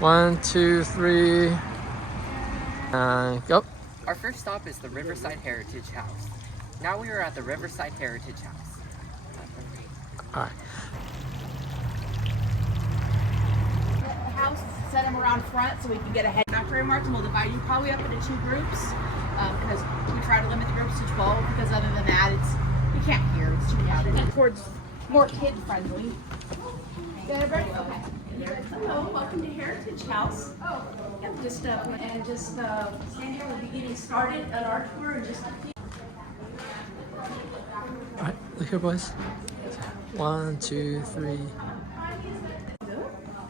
1, 2, 3, and go. Our first stop is the Riverside Heritage House. Now we are at the Riverside Heritage House. All right. The house, set them around front so we can get ahead. After remarks, and we'll divide you probably up into 2 groups because we try to limit the groups to 12 because other than that, you can't hear. It's too loud. And towards more kid friendly. Okay. Hello, welcome to Heritage House. Oh, yeah, just stand here. We'll be getting started at our tour in just a few. All right, look here, boys. 1, 2, 3.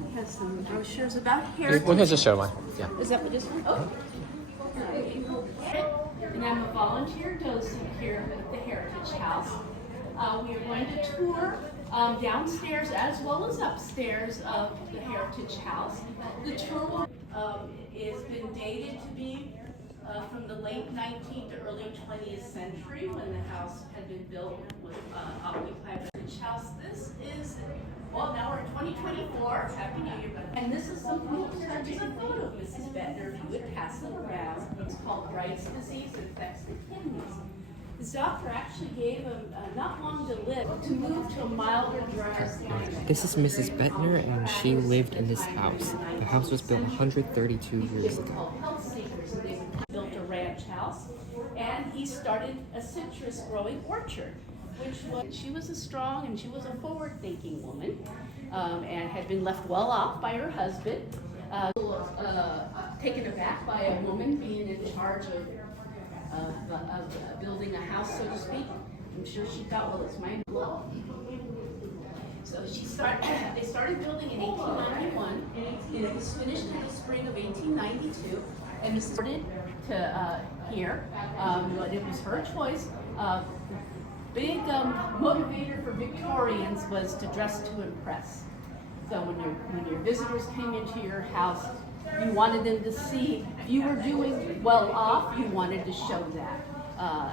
We have some brochures about We heritage. can just show one. Yeah. Is that what this one? Oh. And I'm a volunteer docent here at the Heritage House. We are going to tour downstairs as well as upstairs of the Heritage House. The tour has been dated to be from the late 19th to early 20th century when the house had been built with occupied Heritage House. This is, well, now we're in 2024. Happy New Year. And this is some photos of Mrs. Bettner. If you would pass it around. It's called Bright's disease. It affects the kidneys. His doctor actually gave him not long to live to move to a milder, drier climate. This is Mrs. Bettner, and she lived in this house. The house was built 132 years ago. Health seekers, and they built a ranch house, and he started a citrus growing orchard, which was, she was a strong and she was a forward-thinking woman, and had been left well off by her husband, taken aback by a woman being in charge of building a house, so to speak. I'm sure she thought, well, it's my law. So they started building in 1891, and it was finished in the spring of 1892, and it started to here. But it was her choice. Big motivator for Victorians was to dress to impress. So when your visitors came into your house, you wanted them to see if you were doing well off. You wanted to show that,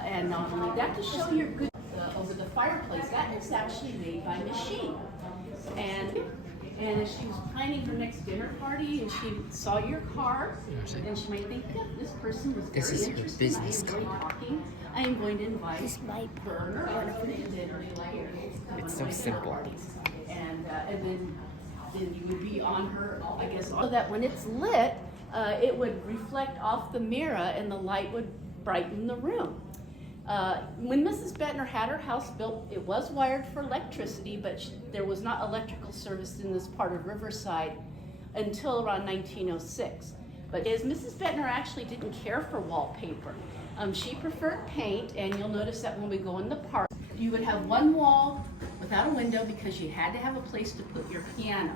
and not only that, to show your good over the fireplace. That was actually made by machine. And as she was planning her next dinner party, and she saw your car, and she might think, yeah, this person was very interesting. Business I enjoy talking. I am going to invite her or husband to dinner later. It's so simple. And then you would be on her, I guess, so that when it's lit, it would reflect off the mirror and the light would brighten the room. When Mrs. Bettner had her house built, it was wired for electricity, but there was not electrical service in this part of Riverside until around 1906. But as Mrs. Bettner actually didn't care for wallpaper. She preferred paint, and you'll notice that when we go in the park, you would have one wall without a window because you had to have a place to put your piano.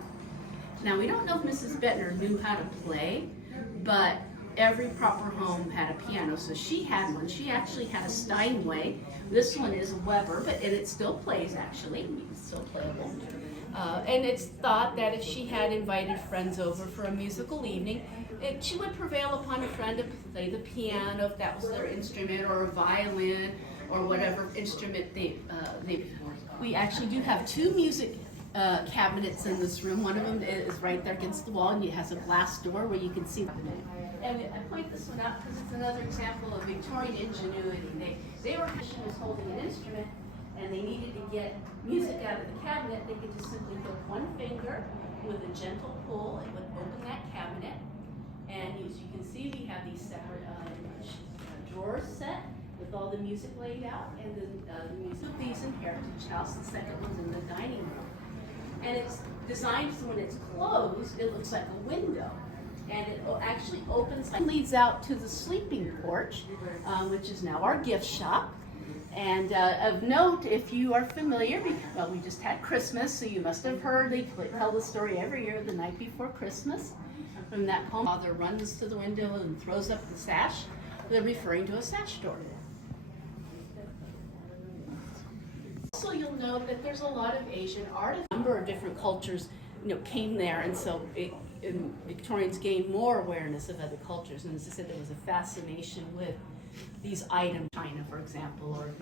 Now, we don't know if Mrs. Bettner knew how to play, but every proper home had a piano, so she had one. She actually had a Steinway. This one is a Weber, and it still plays, actually. It's still playable. And it's thought that if she had invited friends over for a musical evening, she would prevail upon a friend to play the piano if that was their instrument, or a violin, or whatever instrument we actually do have 2 music cabinets in this room. One of them is right there against the wall, and it has a glass door where you can see the cabinet. And I point this one out because it's another example of Victorian ingenuity. They were was holding an instrument, and they needed to get music out of the cabinet. They could just simply hook one finger with a gentle pull. It would open that cabinet, and as you can see, we have these separate drawers set with all the music laid out, and the music of these in Heritage House. The second one's in the dining room. And it's designed so when it's closed, it looks like a window. And it actually opens and leads out to the sleeping porch, which is now our gift shop. And of note, if you are familiar, well, we just had Christmas, so you must have heard they tell the story every year the night before Christmas. From that poem, father runs to the window and throws up the sash. They're referring to a sash door. Also, you'll note that there's a lot of Asian art. A number of different cultures, came there, and so Victorians gained more awareness of other cultures. And as I said, there was a fascination with these items, China, for example, or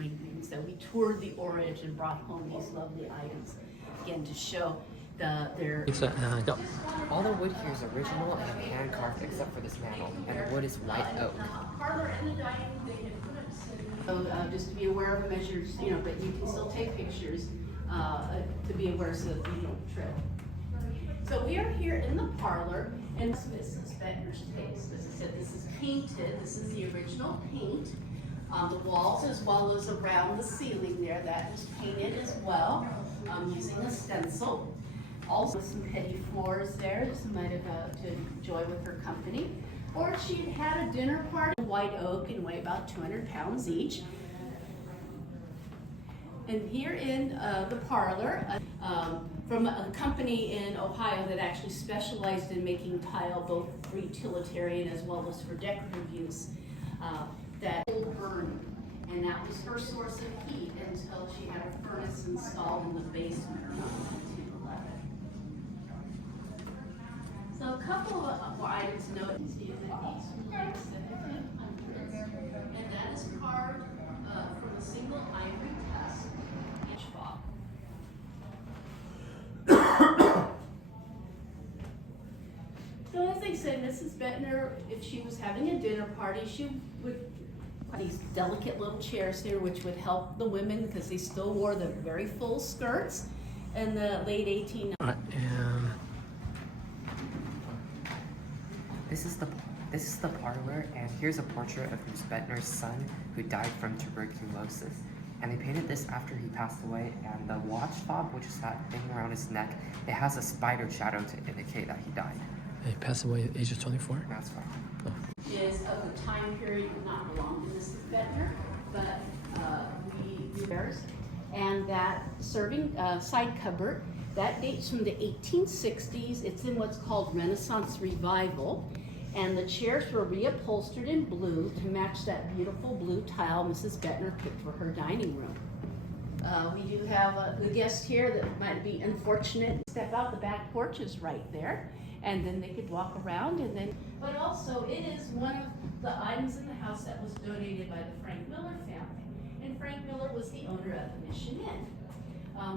so we toured the orage and brought home these lovely items, again, to show They're go. All the wood here is original and hand carved except for this mantle, and the wood is white oak. parlor and the dining room, they had put up so just to be aware of measures, you know, but you can still take pictures to be aware so that you don't trip. So we are here in the parlor, and this is Mrs. Bettner's taste. As I said, this is painted. This is the original paint on the walls as well as around the ceiling there. That was painted as well using a stencil. Also some petty floors there, just might have to enjoy with her company. Or she'd had a dinner party, white oak, and weigh about 200 pounds each. And here in the parlor, from a company in Ohio that actually specialized in making tile both for utilitarian as well as for decorative use, that old burn. And that was her source of heat until she had a furnace installed in the basement in 1911. So a couple of items to note is that these were made 1700s, and that is carved from a single ivory tusk each fob. So as they said, Mrs. Bettner, if she was having a dinner party, she would these delicate little chairs here, which would help the women because they still wore the very full skirts in the late 1890s. This is the parlor, and here's a portrait of Miss Bettner's son who died from tuberculosis. And they painted this after he passed away, and the watch fob, which is that thing around his neck, it has a spider shadow to indicate that he died. He passed away at the age of 24? That's fine. Oh. Is of the time period not belong to Mrs. Bettner, but we theirs. And that serving side cupboard, that dates from the 1860s. It's in what's called Renaissance Revival. And the chairs were reupholstered in blue to match that beautiful blue tile Mrs. Bettner picked for her dining room. We do have the guest here that might be unfortunate. Step out, the back porch is right there. And then they could walk around and then, but also it is one of the items in the house that was donated by the Frank Miller family. And Frank Miller was the owner of the Mission Inn.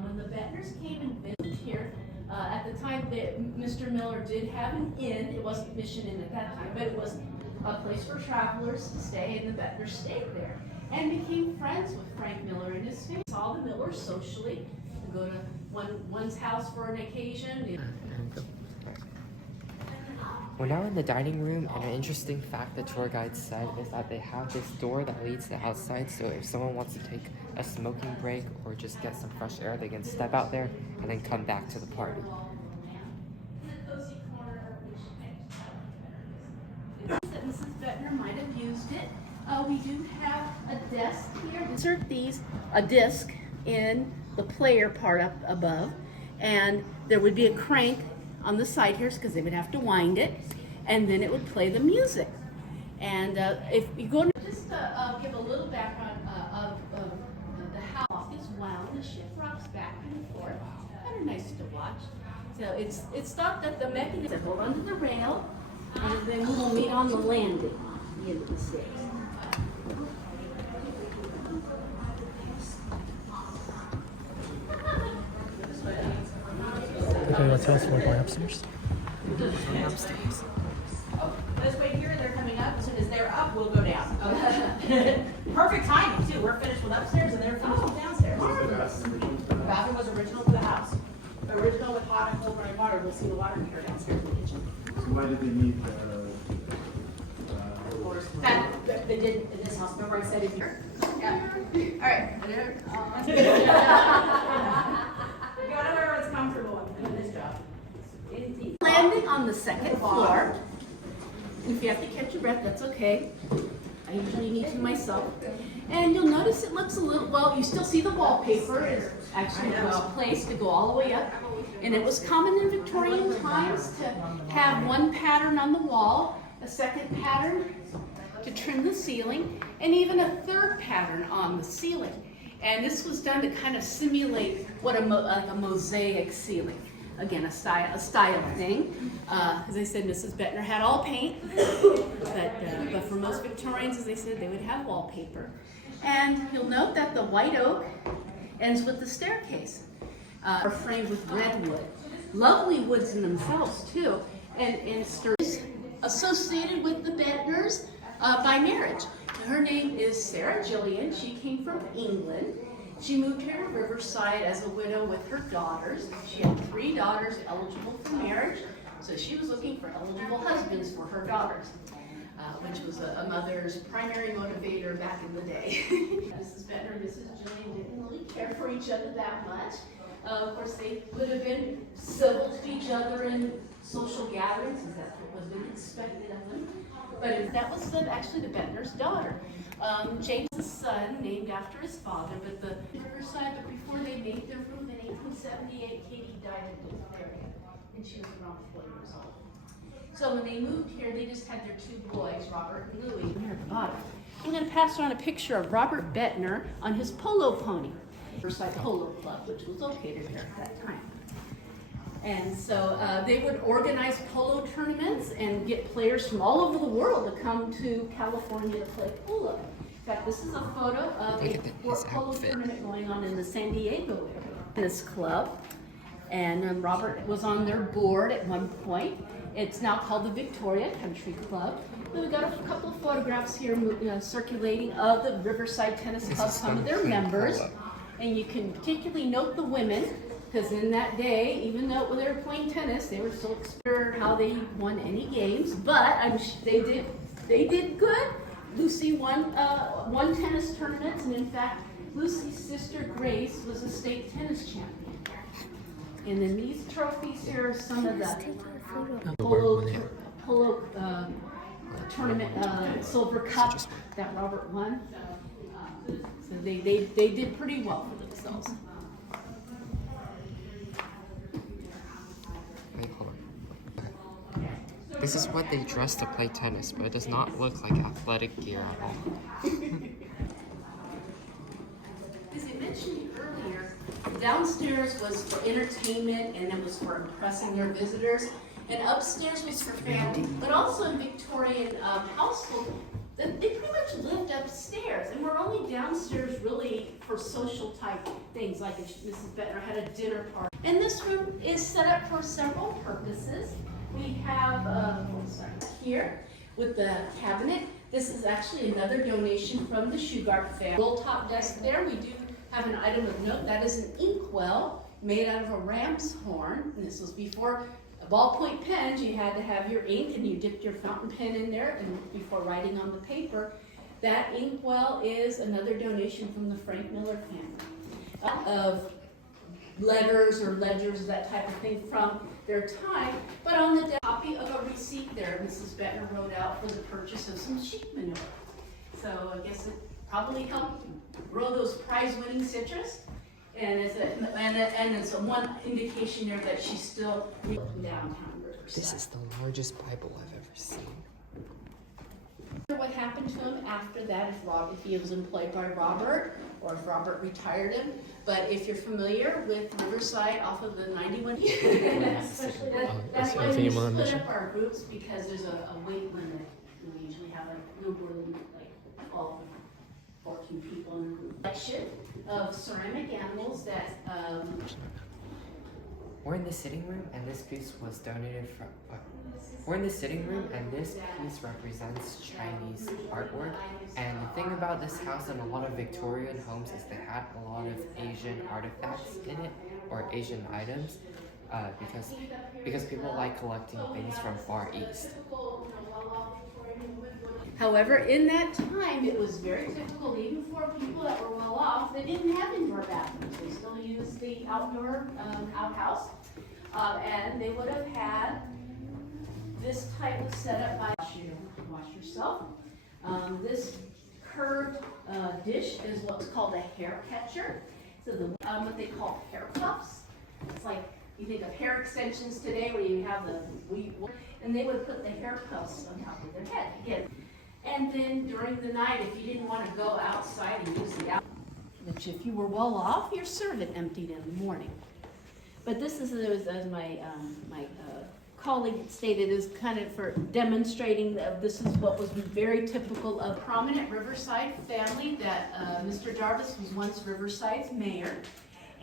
When the Bettners came and visited here, at the time that Mr. Miller did have an inn, it wasn't Mission Inn at that time, but it was a place for travelers to stay, and the Bettners stayed there. And became friends with Frank Miller and his family. Saw the Millers socially, go to one's house for an occasion. We're now in the dining room, and an interesting fact the tour guide said is that they have this door that leads to outside, so if someone wants to take a smoking break or just get some fresh air, they can step out there and then come back to the party. That Mrs. Bettner might have used it. We do have a desk here. Insert a disc in the player part up above, and there would be a crank on the side here because they would have to wind it, and then it would play the music. And if you go to just give a little background of the house is wound, the ship rocks back and forth. Kind of nice to watch. So it's thought that the mechanism will run to the rail, and then we will meet on the landing, the end of the stairs. Okay, let's tell us more going upstairs. Upstairs. Let's wait here, they're coming up. As soon as they're up, we'll go down. Perfect timing, too. We're finished with upstairs and they're finished with downstairs. The bathroom was original to the house. Original with hot and cold running water. We'll see the water heater downstairs in the kitchen. So why did they need That they did in this house. Remember I said if you're... Yeah. All right. Go to where it's comfortable in this job. Indeed. Landing on the second floor. If you have to catch your breath, that's okay. I usually need to myself. And you'll notice it looks a little, well, you still see the wallpaper is actually placed to go all the way up. And it was common in Victorian times to have one pattern on the wall, a second pattern to trim the ceiling, and even a third pattern on the ceiling. And this was done to kind of simulate what like a mosaic ceiling. Again, a style thing. As I said, Mrs. Bettner had all paint, but for most Victorians, as they said, they would have wallpaper. And you'll note that the white oak ends with the staircase, are framed with redwood. lovely woods in themselves too, and stories associated with the Bentners by marriage. Her name is Sarah Gillian. She came from England. She moved here to Riverside as a widow with her daughters. She had 3 daughters eligible for marriage, so she was looking for eligible husbands for her daughters, which was a mother's primary motivator back in the day. Mrs. Bentner and Mrs. Gillian didn't really care for each other that much. Of course, they would have been civil to each other in social gatherings, as that's what was expected of them. But that was actually the Bentner's daughter. James's son, named after his father, but the Riverside, but before they made their move in 1878, Katie died of diphtheria, and she was around 4 years old. So when they moved here, they just had their 2 boys, Robert and Louis. Here at the bottom. I'm going to pass around a picture of Robert Bentner on his polo pony, Riverside Polo Club, which was located there at that time. And so they would organize polo tournaments and get players from all over the world to come to California to play polo. In fact, this is a photo of a polo tournament going on in the San Diego area. This club, and Robert was on their board at one point. It's now called the Victoria Country Club. We've got a couple of photographs here circulating of the Riverside Tennis Club, some of their members. And you can particularly note the women, because in that day, even though they were playing tennis, they were still exploring how they won any games. But they did good. Lucy won tennis tournaments, and in fact, Lucy's sister Grace was a state tennis champion. And then these trophies here are some of the polo tournament silver cup that Robert won. So they did pretty well for themselves. Wait, hold on. This is what they dress to play tennis, but it does not look like athletic gear at all. As I mentioned earlier, downstairs was for entertainment and it was for impressing their visitors, and upstairs was for family. But also in Victorian household, they pretty much lived upstairs, and we're only downstairs really for social type things, like if Mrs. Bentner had a dinner party. And this room is set up for several purposes. We have here with the cabinet. This is actually another donation from the Shugart family. Roll top desk there. We do have an item of note. That is an inkwell made out of a ram's horn. And this was before ballpoint pens. You had to have your ink, and you dipped your fountain pen in there and before writing on the paper. That inkwell is another donation from the Frank Miller family of letters or ledgers, that type of thing from their time. But on the copy of a receipt there, Mrs. Bentner wrote out for the purchase of some sheep manure. So I guess it probably helped grow those prize-winning citrus. And it's one indication there that she's still downtown Riverside. This is the largest Bible I've ever seen. What happened to him after that, if he was employed by Robert, or if Robert retired him. But if you're familiar with Riverside off of the 91, that's why we split up our groups, because there's a weight limit. We usually have no more than 12 or 14 people in a group. Collection of ceramic animals that We're in the sitting room, and this piece was donated from. We're in the sitting room, and this piece represents Chinese artwork. And the thing about this house and a lot of Victorian homes is they had a lot of Asian artifacts in it, or Asian items, because people like collecting things from Far East. However, in that time, it was very typical, even for people that were well off, they didn't have indoor bathrooms. They still used the outdoor outhouse, and they would have had this type of setup by wash yourself. This curved dish is what's called a hair catcher. So what they call hair puffs. It's like you think of hair extensions today, where you have and they would put the hair puffs on top of their head. Again. And then during the night, if you didn't want to go outside and use the outhouse, which if you were well off, your servant emptied in the morning. But this is, as my colleague stated, is kind of for demonstrating that this is what was very typical of prominent Riverside family, that Mr. Jarvis was once Riverside's mayor.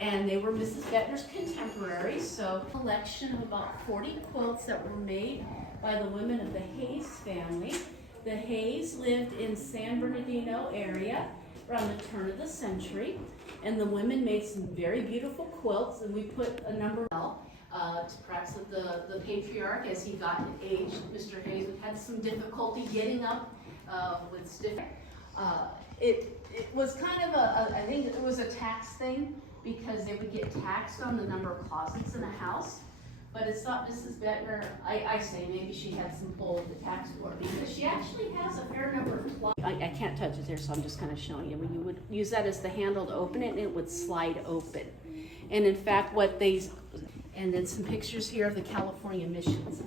and they were Mrs. Bettner's contemporaries. So a collection of about 40 quilts that were made by the women of the Hayes family. The Hayes lived in San Bernardino area around the turn of the century, and the women made some very beautiful quilts, and we put a number perhaps of the patriarch as he got aged. Mr. Hayes had some difficulty getting up with stiff. It was kind of I think it was a tax thing, because they would get taxed on the number of closets in a house. But it's not Mrs. Bettner. I say maybe she had some pull of the tax board, because she actually has a fair number of closets. I can't touch it there, so I'm just kind of showing you. When you would use that as the handle to open it, and it would slide open. And in fact, and then some pictures here of the California missions.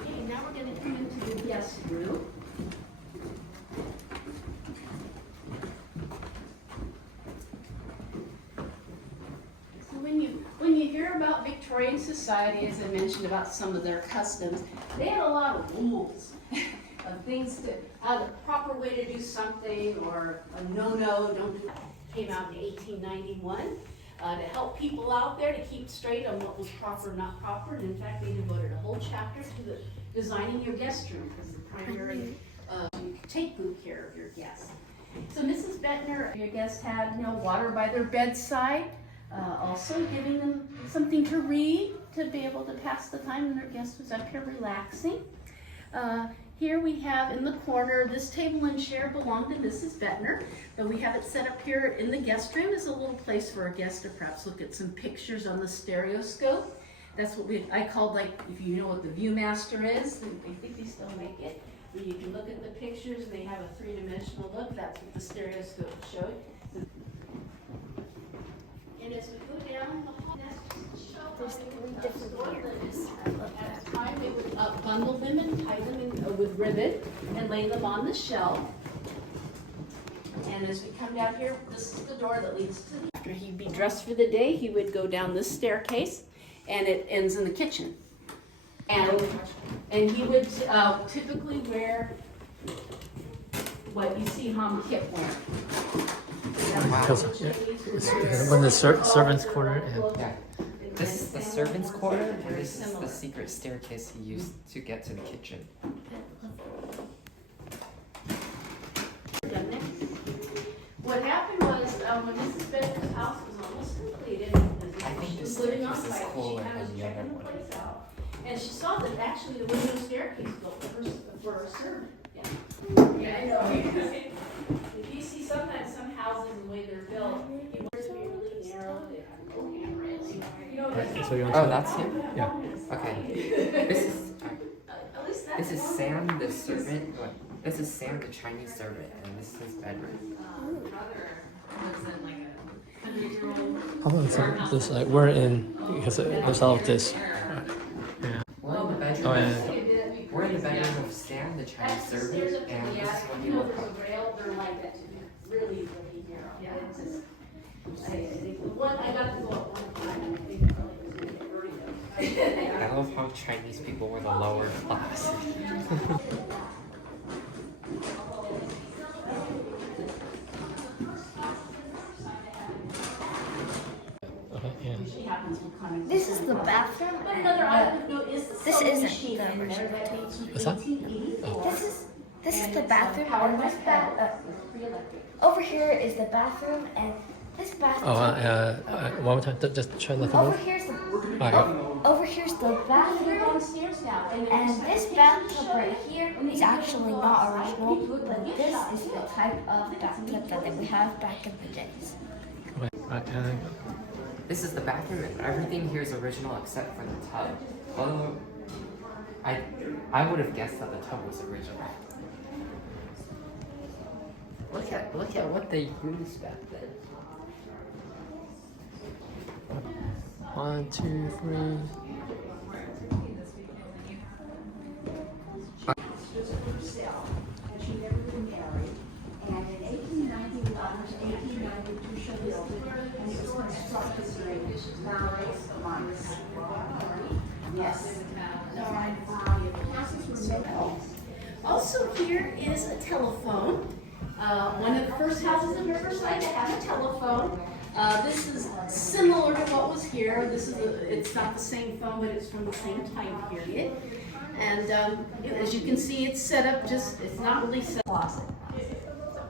Okay, now we're going to come into the guest room. So when you hear about Victorian society, as I mentioned about some of their customs, they had a lot of rules of things to how the proper way to do something, or a no-no, don't do. Came out in 1891. To help people out there to keep straight on what was proper and not proper. And in fact, they devoted a whole chapter to designing your guest room, because the primary you take good care of your guests. So Mrs. Bettner, your guests had water by their bedside, also giving them something to read to be able to pass the time when their guest was up here relaxing. Here we have in the corner, this table and chair belonged to Mrs. Bettner, but we have it set up here in the guest room as a little place for a guest to perhaps look at some pictures on the stereoscope. That's what I called, like, if you know what the Viewmaster is, I think they still make it, where you can look at the pictures and they have a three-dimensional look. That's what the stereoscope showed. And as we go down the hall, there's 3 different mirrors. At the time, they would bundle them and tie them in, with ribbon and lay them on the shelf. And as we come down here, this is the door that leads to the. After he'd be dressed for the day, he would go down this staircase, and it ends in the kitchen. And he would typically wear what you see Mom Kip wear. When the servants' quarter. Yeah. This is the servants' quarter, and this is the secret staircase he used to get to the kitchen. What happened was, when Mrs. Bettner's house was almost completed, I think she this was living on staircase is site, cooler she kind of than was the other checking the one. place out. And she saw that actually the window staircase built for her servant. Yeah, I know. If you see sometimes some houses, the way they're built, you want it to be really narrow, they have no handrails. So you want Oh, that's him? Yeah. Okay. At least that's This is Sam the servant. What? This is Sam the Chinese servant, and this is his bedroom. Hold on, so this like we're in because there's all of this. Yeah. We're in the bedroom. Oh yeah. We're in the bedroom of Sam the Chinese servant, and this is what he looked like. They're like that, really, really narrow. Yeah, it's just. I got to go up one time, I think I was going to get I love how Chinese people were the lower class. Okay, yeah. This is the bathroom. Another item to note is the This sewing isn't machine the in there original that dates from What's that? 1880. This is the bathroom, and this over here is the bathroom, and this bathroom. Oh, one more time. Just try not to Over move. here's the Alright. over here's the We're bathroom, downstairs now, and this bathtub right here is actually not original, but this is the type of bathtub that we have back in the days. Okay. Right. This is the bathroom, and everything here is original except for the tub. Although, I would have guessed that the tub was original. Look at what they used back then. 1, 2, 3. She never been married, and in 1891, 1892, she built it, and it was constructed during Maoist. Yes. Also here is a telephone. One of the first houses in Riverside to have a telephone. This is similar to what was here. It's not the same phone, but it's from the same time period. And as you can see, it's set up it's not really set closet.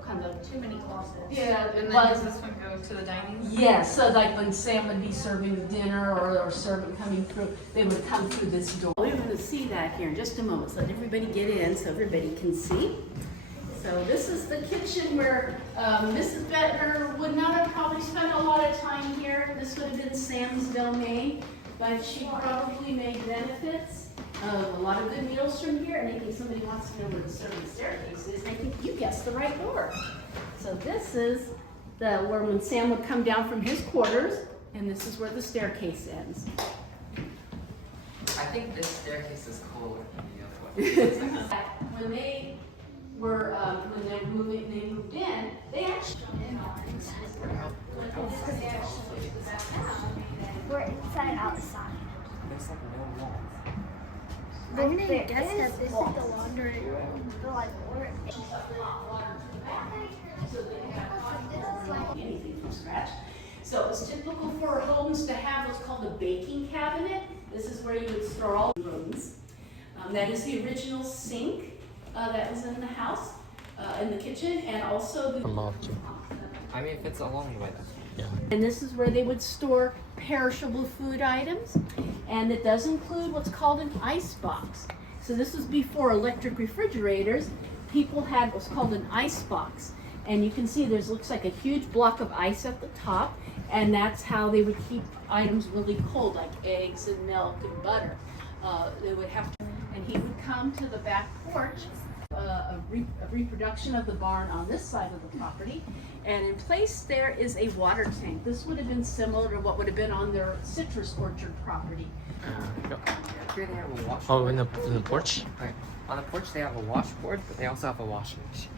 Kind of Too many closets. yeah, And then but does this one go to the dining? yes, so like when Sam would be serving dinner or a servant coming through, they would come through this door. We're going to see that here in just a moment. So let everybody get in so everybody can see. So this is the kitchen where Mrs. Bettner would not have probably spent a lot of time here. This would have been Sam's domain, but she probably made benefits of a lot of good meals from here. And I think somebody wants to know where the servant staircase is. I think you guessed the right door. So this is where when Sam would come down from his quarters, and this is where the staircase ends. I think this staircase is cooler than the other one. When they were when they moved in, they actually We're inside outside. There's like no walls. I'm gonna guess that this is the laundry room. anything from scratch. So it's typical for homes to have what's called a baking cabinet. This is where you would store all the rooms. That is the original sink that was in the house, in the kitchen, and also the. I mean, if it's along the way, that's Yeah. And this is where they would store perishable food items, and it does include what's called an ice box. So this was before electric refrigerators. People had what's called an ice box, and you can see looks like a huge block of ice at the top, and that's how they would keep items really cold, like eggs and milk and butter. They would have to, and he would come to the back porch. A reproduction of the barn on this side of the property, and in place there is a water tank. This would have been similar to what would have been on their citrus orchard property. here they have a washboard. Oh, in the porch? Okay. On the porch they have a washboard, but they also have a washing machine.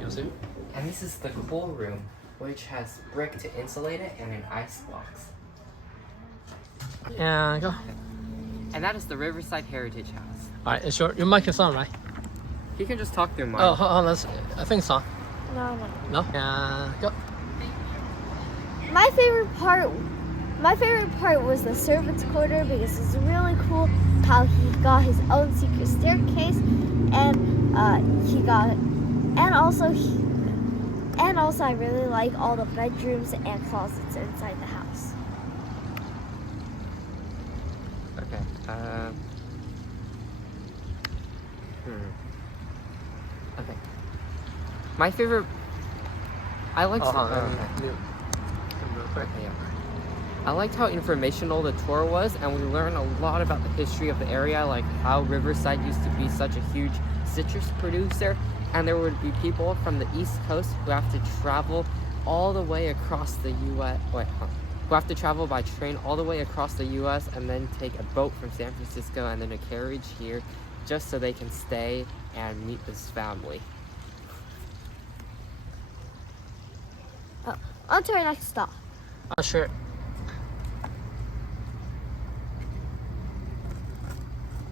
You see? And this is the cool room, which has brick to insulate it and an ice box. Yeah, go. And that is the Riverside Heritage House. Alright, it's your mic is on, right? You can just talk through mine. Oh, hold on, I think it's on. No. No? Yeah, go. My favorite part was the servants' quarter because it's really cool how he got his own secret staircase, and also I really like all the bedrooms and closets inside the house. Okay. Okay. My favorite. I liked. I liked how informational the tour was, and we learned a lot about the history of the area, like how Riverside used to be such a huge citrus producer, and there would be people from the East Coast who have to travel all the way across the U.S. Who have to travel by train all the way across the U.S. and then take a boat from San Francisco and then a carriage here, just so they can stay and meet this family. On to our next stop. Sure.